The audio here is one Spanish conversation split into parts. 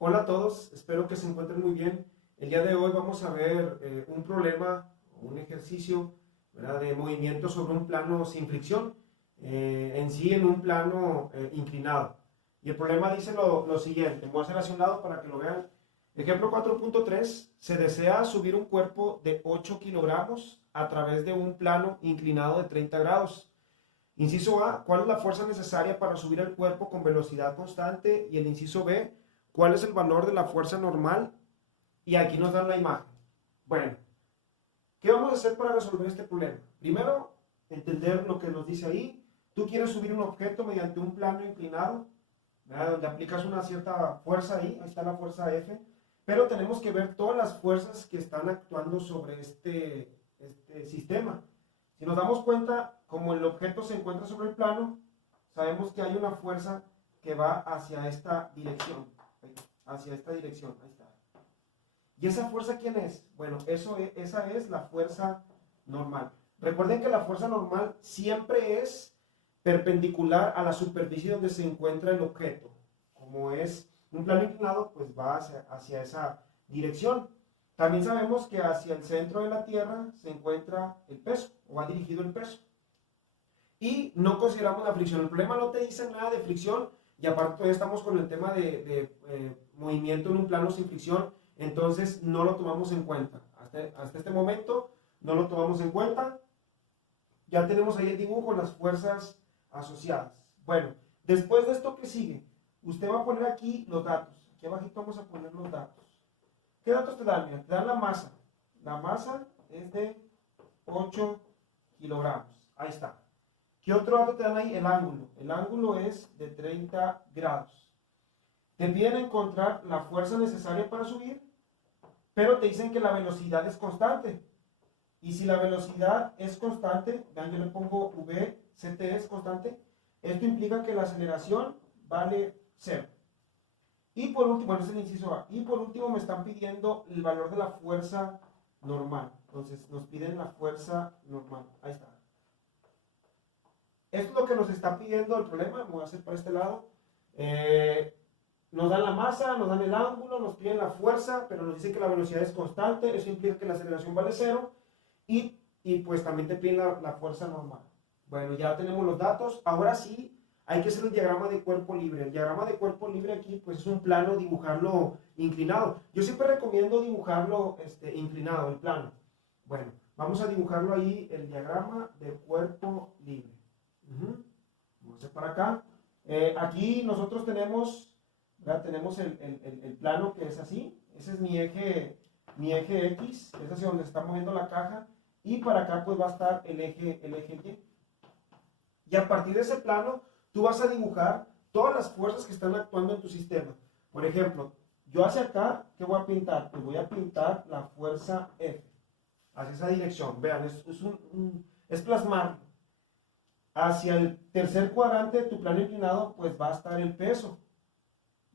Hola a todos, espero que se encuentren muy bien. El día de hoy vamos a ver un problema, un ejercicio, ¿verdad?, de movimiento sobre un plano sin fricción, en sí en un plano inclinado. Y el problema dice lo siguiente, voy a hacer hacia un lado para que lo vean. Ejemplo 4.3, se desea subir un cuerpo de 8 kilogramos a través de un plano inclinado de 30 grados. Inciso A, ¿cuál es la fuerza necesaria para subir el cuerpo con velocidad constante? Y el inciso B, ¿cuál es el valor de la fuerza normal? Y aquí nos dan la imagen. Bueno, ¿qué vamos a hacer para resolver este problema? Primero, entender lo que nos dice ahí. Tú quieres subir un objeto mediante un plano inclinado, ¿verdad?, donde aplicas una cierta fuerza ahí está la fuerza F, pero tenemos que ver todas las fuerzas que están actuando sobre este sistema. Si nos damos cuenta, como el objeto se encuentra sobre el plano, sabemos que hay una fuerza que va hacia esta dirección, hacia esta dirección, ahí está. ¿Y esa fuerza quién es? Bueno, esa es la fuerza normal. Recuerden que la fuerza normal siempre es perpendicular a la superficie donde se encuentra el objeto. Como es un plano inclinado, pues va hacia esa dirección. También sabemos que hacia el centro de la Tierra se encuentra el peso, o va dirigido el peso. Y no consideramos la fricción. El problema no te dice nada de fricción, y aparte todavía estamos con el tema de movimiento en un plano sin fricción, entonces no lo tomamos en cuenta. Hasta este momento no lo tomamos en cuenta. Ya tenemos ahí el dibujo, las fuerzas asociadas. Bueno, después de esto, ¿qué sigue? Usted va a poner aquí los datos. Aquí abajito vamos a poner los datos. ¿Qué datos te dan? Mira, te dan la masa. La masa es de 8 kilogramos. Ahí está. ¿Qué otro dato te dan ahí? El ángulo. El ángulo es de 30 grados. Te piden encontrar la fuerza necesaria para subir, pero te dicen que la velocidad es constante. Y si la velocidad es constante, vean, yo le pongo v, ct es constante, esto implica que la aceleración vale 0. Y por último, bueno, es el inciso A. Y por último me están pidiendo el valor de la fuerza normal. Entonces nos piden la fuerza normal. Ahí está. Esto es lo que nos está pidiendo el problema. Me voy a hacer para este lado. Nos dan la masa, nos dan el ángulo, nos piden la fuerza, pero nos dicen que la velocidad es constante. Eso implica que la aceleración vale 0. Y pues también te piden la fuerza normal. Bueno, ya tenemos los datos. Ahora sí, hay que hacer el diagrama de cuerpo libre. El diagrama de cuerpo libre aquí, pues es un plano, dibujarlo inclinado. Yo siempre recomiendo dibujarlo inclinado, el plano. Bueno, vamos a dibujarlo ahí, el diagrama de cuerpo libre. Vamos a hacer para acá. Aquí nosotros tenemos, ¿verdad?, tenemos el plano que es así. Ese es mi eje X, es hacia donde se está moviendo la caja. Y para acá pues va a estar el eje Y. Y a partir de ese plano, tú vas a dibujar todas las fuerzas que están actuando en tu sistema. Por ejemplo, yo hacia acá, ¿qué voy a pintar? Pues voy a pintar la fuerza F, hacia esa dirección. Vean, es plasmarlo. Hacia el tercer cuadrante de tu plano inclinado, pues va a estar el peso.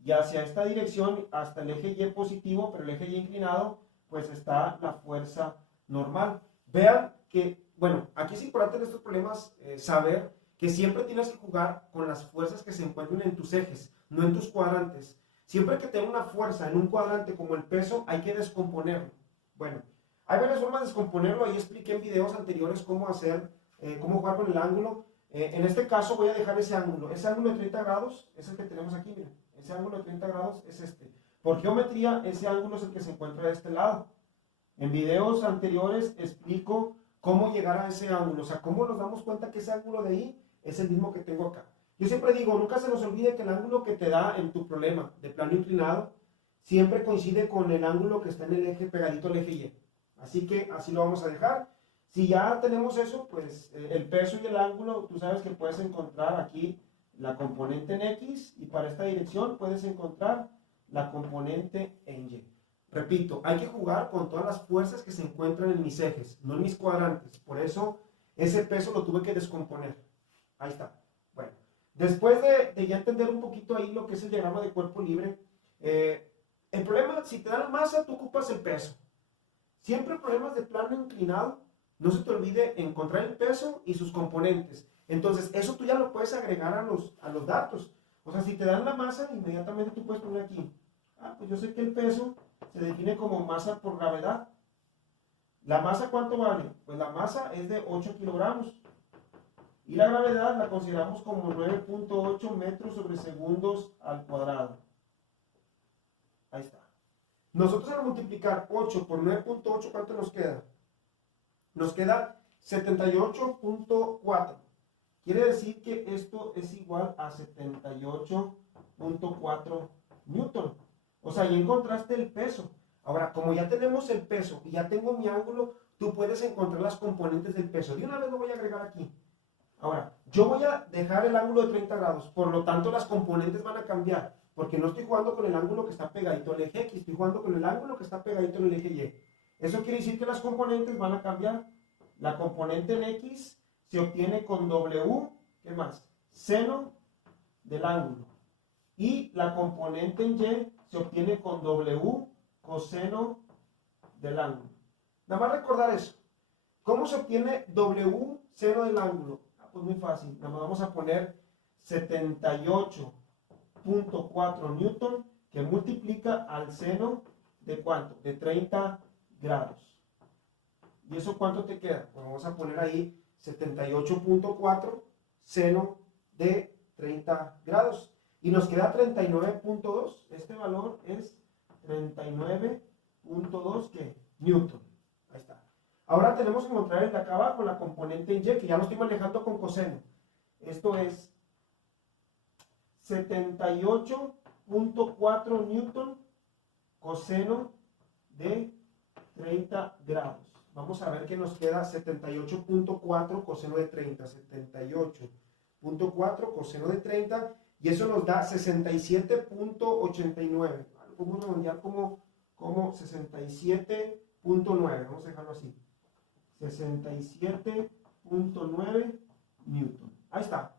Y hacia esta dirección, hasta el eje Y positivo, pero el eje Y inclinado, pues está la fuerza normal. Vean que, bueno, aquí es importante en estos problemas saber que siempre tienes que jugar con las fuerzas que se encuentran en tus ejes, no en tus cuadrantes. Siempre que tenga una fuerza en un cuadrante como el peso, hay que descomponerlo. Bueno, hay varias formas de descomponerlo, ahí expliqué en videos anteriores cómo hacer, cómo jugar con el ángulo. En este caso voy a dejar ese ángulo de 30 grados, es el que tenemos aquí, miren, ese ángulo de 30 grados es este. Por geometría, ese ángulo es el que se encuentra de este lado. En videos anteriores explico cómo llegar a ese ángulo, o sea, cómo nos damos cuenta que ese ángulo de ahí es el mismo que tengo acá. Yo siempre digo, nunca se nos olvide que el ángulo que te da en tu problema de plano inclinado siempre coincide con el ángulo que está en el eje pegadito al eje Y. Así que así lo vamos a dejar. Si ya tenemos eso, pues el peso y el ángulo, tú sabes que puedes encontrar aquí la componente en X y para esta dirección puedes encontrar la componente en Y. Repito, hay que jugar con todas las fuerzas que se encuentran en mis ejes, no en mis cuadrantes. Por eso ese peso lo tuve que descomponer. Ahí está. Bueno, después de ya entender un poquito ahí lo que es el diagrama de cuerpo libre, el problema, si te da la masa, tú ocupas el peso. Siempre problemas de plano inclinado, no se te olvide encontrar el peso y sus componentes. Entonces, eso tú ya lo puedes agregar a los datos. O sea, si te dan la masa, inmediatamente tú puedes poner aquí Pues yo sé que el peso se define como masa por gravedad. ¿La masa cuánto vale? Pues la masa es de 8 kilogramos. Y la gravedad la consideramos como 9.8 metros sobre segundos al cuadrado. Ahí está. Nosotros al multiplicar 8 por 9.8, ¿cuánto nos queda? Nos queda 78.4. Quiere decir que esto es igual a 78.4 newton. O sea, ya encontraste el peso. Ahora, como ya tenemos el peso y ya tengo mi ángulo, tú puedes encontrar las componentes del peso. De una vez lo voy a agregar aquí. Ahora, yo voy a dejar el ángulo de 30 grados, por lo tanto las componentes van a cambiar, porque no estoy jugando con el ángulo que está pegadito al eje X, estoy jugando con el ángulo que está pegadito en el eje Y. Eso quiere decir que las componentes van a cambiar. La componente en X se obtiene con W, ¿qué más? Seno del ángulo. Y la componente en Y se obtiene con W, coseno del ángulo. Nada más recordar eso. ¿Cómo se obtiene W, seno del ángulo? Pues muy fácil. Nada más vamos a poner 78.4 newton que multiplica al seno de ¿cuánto? De 30 grados. ¿Y eso cuánto te queda? Pues vamos a poner ahí 78.4 seno de 30 grados. Y nos queda 39.2. Este valor es 39.2 ¿qué? Newton. Ahí está. Ahora tenemos que encontrar el de acá abajo, la componente en Y, que ya lo estoy manejando con coseno. Esto es 78.4 newton coseno de 30 grados. Vamos a ver que nos queda 78.4 coseno de 30. 78.4 coseno de 30. Y eso nos da 67.89. Lo podemos redondear como 67.9. Vamos a dejarlo así. 67.9 newton. Ahí está.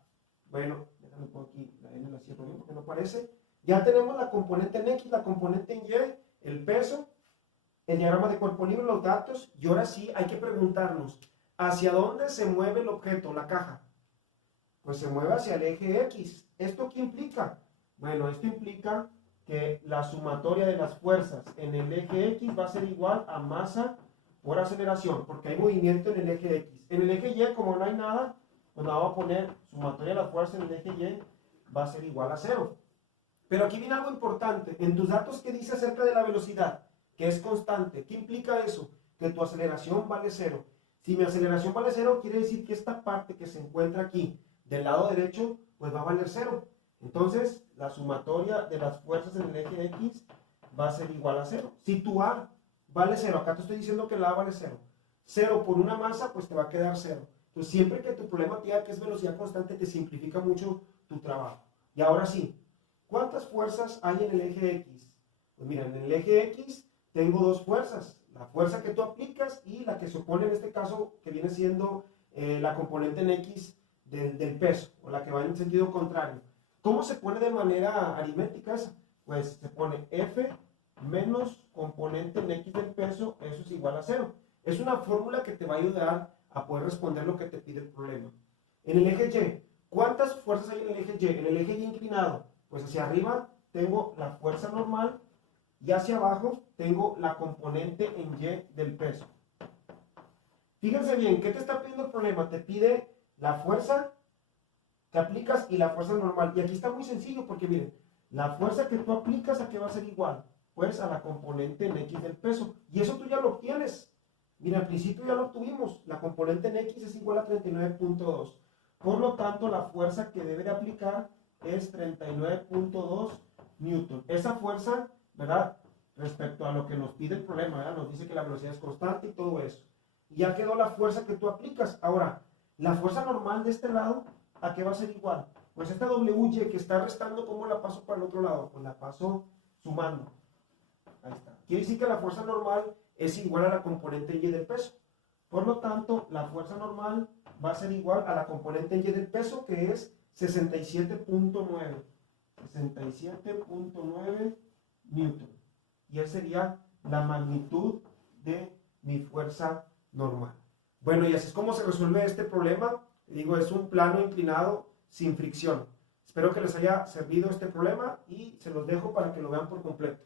Bueno, déjame por aquí, la N la cierro bien porque no aparece. Ya tenemos la componente en X, la componente en Y, el peso, el diagrama de cuerpo libre, los datos. Y ahora sí hay que preguntarnos, ¿hacia dónde se mueve el objeto, la caja? Pues se mueve hacia el eje X. ¿Esto qué implica? Bueno, esto implica que la sumatoria de las fuerzas en el eje X va a ser igual a masa por aceleración, porque hay movimiento en el eje X. En el eje Y, como no hay nada, pues vamos a poner sumatoria de la fuerza en el eje Y va a ser igual a 0. Pero aquí viene algo importante. En tus datos, ¿qué dice acerca de la velocidad? Que es constante. ¿Qué implica eso? Que tu aceleración vale 0. Si mi aceleración vale 0, quiere decir que esta parte que se encuentra aquí, del lado derecho, pues va a valer 0. Entonces, la sumatoria de las fuerzas en el eje X va a ser igual a 0. Si tu A vale 0, acá te estoy diciendo que la A vale 0. 0 por una masa, pues te va a quedar 0. Entonces, siempre que tu problema te diga que es velocidad constante, te simplifica mucho tu trabajo. Y ahora sí, ¿cuántas fuerzas hay en el eje X? Pues mira, en el eje X tengo dos fuerzas. La fuerza que tú aplicas y la que se opone en este caso, que viene siendo la componente en X del peso, o la que va en sentido contrario. ¿Cómo se pone de manera aritmética esa? Pues se pone F menos componente en X del peso, eso es igual a 0. Es una fórmula que te va a ayudar a poder responder lo que te pide el problema. En el eje Y, ¿cuántas fuerzas hay en el eje Y? En el eje Y inclinado, pues hacia arriba tengo la fuerza normal y hacia abajo tengo la componente en Y del peso. Fíjense bien, ¿qué te está pidiendo el problema? Te pide la fuerza que aplicas y la fuerza normal. Y aquí está muy sencillo porque miren, la fuerza que tú aplicas, ¿a qué va a ser igual? Pues a la componente en X del peso. Y eso tú ya lo obtienes. Mira, al principio ya lo obtuvimos. La componente en X es igual a 39.2. Por lo tanto, la fuerza que debe de aplicar es 39.2 newton. Esa fuerza, ¿verdad? Respecto a lo que nos pide el problema, ¿verdad? Nos dice que la velocidad es constante y todo eso. Y ya quedó la fuerza que tú aplicas. Ahora, la fuerza normal de este lado, ¿a qué va a ser igual? Pues esta WY que está restando, ¿cómo la paso para el otro lado? Pues la paso sumando. Ahí está. Quiere decir que la fuerza normal es igual a la componente Y del peso. Por lo tanto, la fuerza normal va a ser igual a la componente Y del peso, que es 67.9. 67.9 newton. Y esa sería la magnitud de mi fuerza normal. Bueno, y así es como se resuelve este problema. Digo, es un plano inclinado sin fricción. Espero que les haya servido este problema y se los dejo para que lo vean por completo.